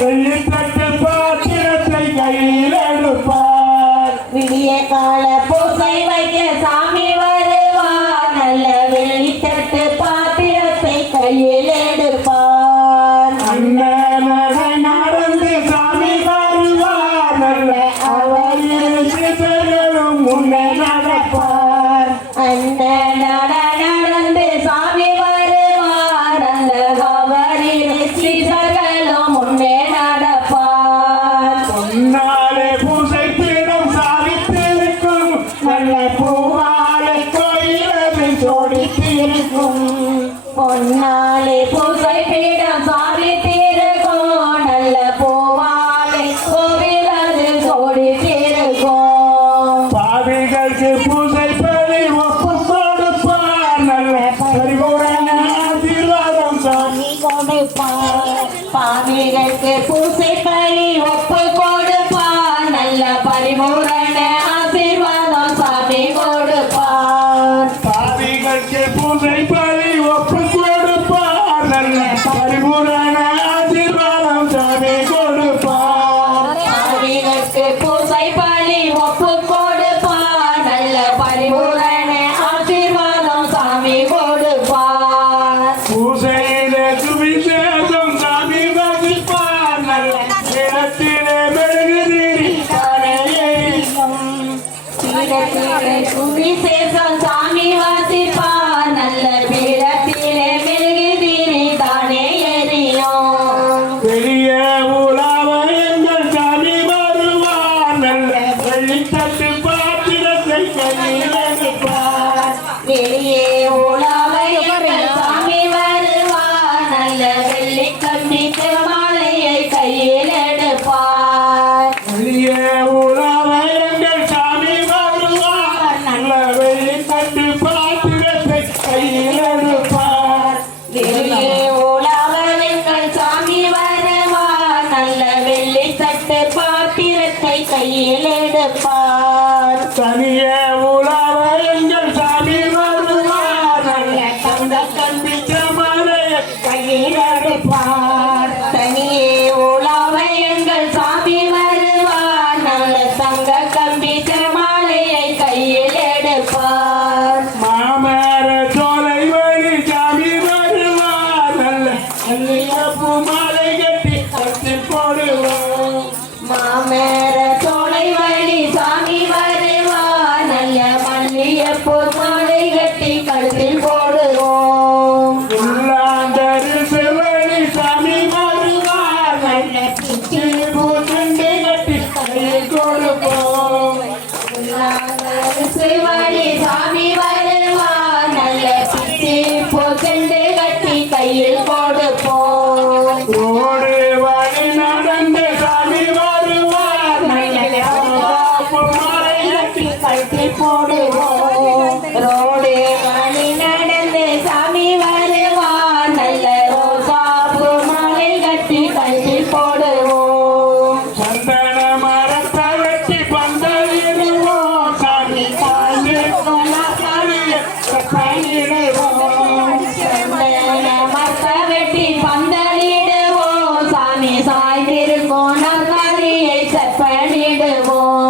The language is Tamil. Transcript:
வெள்ளித்தட்டு பாத்திரத்தை கையில் எடுப்பார். விடிய கால பூசை வைக்க சாமி வருவார். நல்ல வெள்ளித்தட்டு பாத்திரத்தை கையில் எடுப்பார். அண்ணனடை நடந்து சாமி வருவார். நல்ல அவரின் சிசைகளும் முன்னே நட মৌলা they 上 கையிலெடுப்பார் தனிய உலக எங்கள் சாமி வருவார். நல்ல கந்த கண்டி சமரே கையிலெடுப்பார் பந்தலி போடுவோம். சந்தன மரத்தை வச்சு பந்தலிடுவோம். சாமி சாயிடுவோம் சந்தன மரத்தை வெட்டி பந்தலிடுவோம். சாமி சாய்ந்திருக்கோம் நற்கதியை செப்பனிடுவோம்.